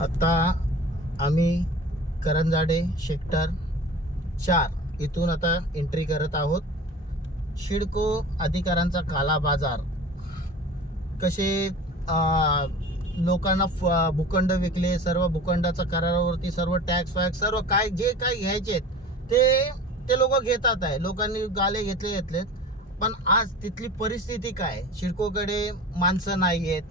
आता आम्ही करंजाडे सेक्टर 4 इथून आता एंट्री करत आहोत. सिडको अधिकाऱ्यांचा काला बाजार, कसे लोकांना भूखंड विकले, सर्व भूखंडाचा करारावरती सर्व टॅक्स वॅक्स सर्व काय जे काय घ्यायचे ते लोक घेतात आहे. लोकांनी गाले घेतलेत. पण आज तिथली परिस्थिती काय? सिडकोकडे माणसं नाही आहेत.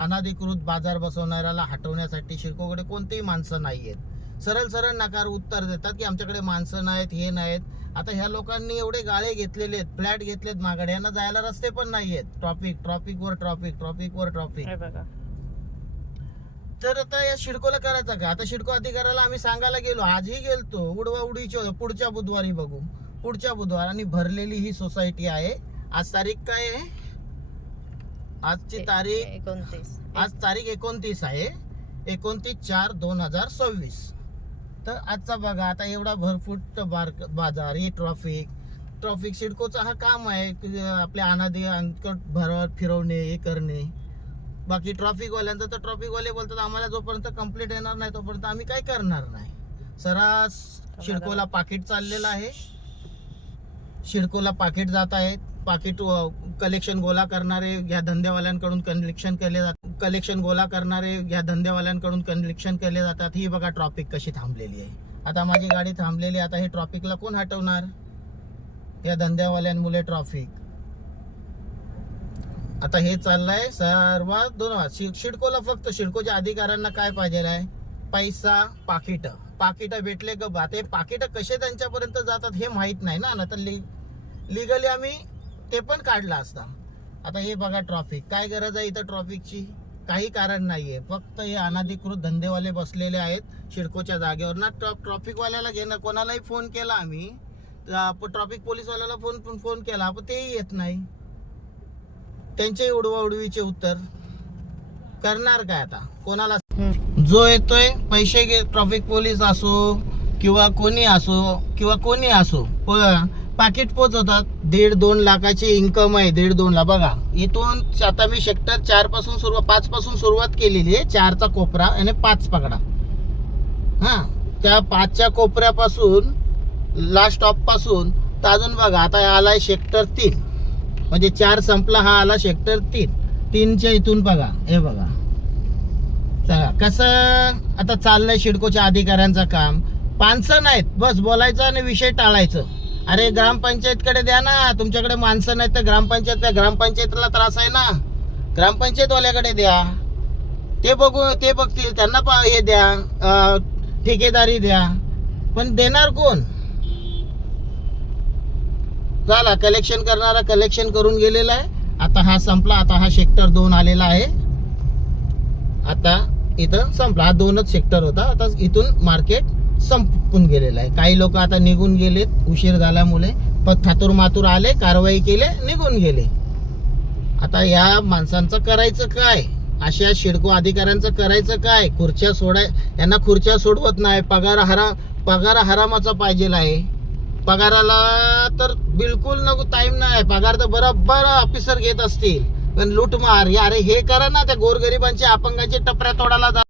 अनधिकृत बाजार बसवणाऱ्याला हटवण्यासाठी सिडकोकडे कोणतेही माणसं नाही आहेत. सरळ नकार उत्तर देतात की आमच्याकडे माणसं नाहीत, हे नाहीत. आता ह्या लोकांनी एवढे गाळे घेतलेले आहेत, फ्लॅट घेतलेत मागड, यांना जायला रस्ते पण नाही आहेत. ट्रॉफिक वर ट्रॉफिक. तर आता या सिडकोला करायचं का? आता सिडको अधिकाऱ्याला आम्ही सांगायला गेलो, आजही गेलतो, उडवा उडीची पुढच्या बुधवारी बघू, पुढच्या बुधवार. आणि भरलेली ही सोसायटी आहे. आज तारीख काय आहे? आजची तारीख 29. आज तारीख 29 आहे, 29/4/2026. तर आजचा बघा, आता एवढा भरफूट बाजार, ही ट्रॉफिक सिडकोचा हा काम आहे की आपल्या अनादी भरत फिरवणे, हे करणे. बाकी ट्रॉफिकवाल्यांचं तर ट्रॉफिकवाले बोलतात आम्हाला जोपर्यंत कंप्लीट येणार नाही तोपर्यंत आम्ही काय करणार नाही. सरास सिडकोला पाकिट चाललेलं आहे. सिडकोला पाकिट जात आहेत. पाकिट कलेक्शन गोळा करणारे या धंदेवाल्यांकडून कलेक्शन केले जातात. ही बघा ट्रॉफिक कशी थांबलेली आहे. आता माझी गाडी थांबलेली. आता हे ट्रॉफिकला कोण हटवणार? या धंदेवाल्यांमुळे ट्रॉफिक. आता हे चाललंय सर्वात दोन. सिडकोला फक्त सिडकोच्या अधिकाऱ्यांना काय पाहिजे आहे? पैसा, पाकिट भेटले का बात. हे पाकिट कसे त्यांच्यापर्यंत जातात हे माहित नाही ना. तर लिगली आम्ही ते पण काढलं असता. आता हे बघा ट्रॉफिक. काय गरज आहे इथं ट्रॉफिकची? काही कारण नाहीये. फक्त हे अनधिकृत धंदेवाले बसलेले आहेत सिडकोच्या जागेवर ना. ट्रॉफिकवाल्याला घेणं, कोणालाही फोन केला आम्ही, ट्रॉफिक पोलीसवाल्याला फोन केला, पण तेही येत नाही. त्यांचे उडवाउडवीचे उत्तर करणार काय आता? कोणाला जो येतोय पैसे घे, ट्रॅफिक पोलीस असो किंवा कोणी असो पाकिट पोचवतात. 1.5-2 लाखाची इन्कम आहे. 1.5-2 लाख. बघा इथून आता मी सेक्टर 4 पासून 5 पासून सुरुवात केलेली आहे. 4चा कोपरा आणि 5 पकडा. त्या 5च्या कोपऱ्यापासून लास्ट स्टॉप पासून तर अजून बघा आता आलाय सेक्टर 3. म्हणजे 4 संपला, हा आला सेक्टर 3च्या इथून बघा. हे बघा चला कसं आता चाललंय सिडकोच्या अधिकाऱ्यांचं काम. माणसं नाहीत, बस बोलायचं आणि विषय टाळायचं. अरे ग्रामपंचायतकडे द्या ना. तुमच्याकडे माणसं नाहीत तर ग्रामपंचायतला त्रास आहे ना. ग्रामपंचायतवाल्याकडे द्या, ते बघतील. त्यांना हे द्या, ठेकेदारी द्या. पण देणार कोण? झाला कलेक्शन करणारा कलेक्शन करून गेलेला आहे. आता हा संपला. आता हा सेक्टर 2 आलेला आहे. आता इथं संपला. हा 2च सेक्टर होता. आता इथून मार्केट संपून गेलेलं आहे. काही लोक आता निघून गेलेत उशीर झाल्यामुळे. पण थातूर मातूर आले, कारवाई केले, निघून गेले. आता या माणसांचं करायचं काय? अशा सिडको अधिकाऱ्यांचं करायचं काय? यांना खुर्च्या सोडवत नाही. पगार हरामाचा पाहिजे आहे. पगाराला तर बिलकुल नको, टाइम नाही. पगार तर बरोबर ऑफिसर घेत असतील. पण लूटमार, अरे हे करा ना. त्या गोरगरिबांच्या अपंगाच्या टपऱ्या तोडायला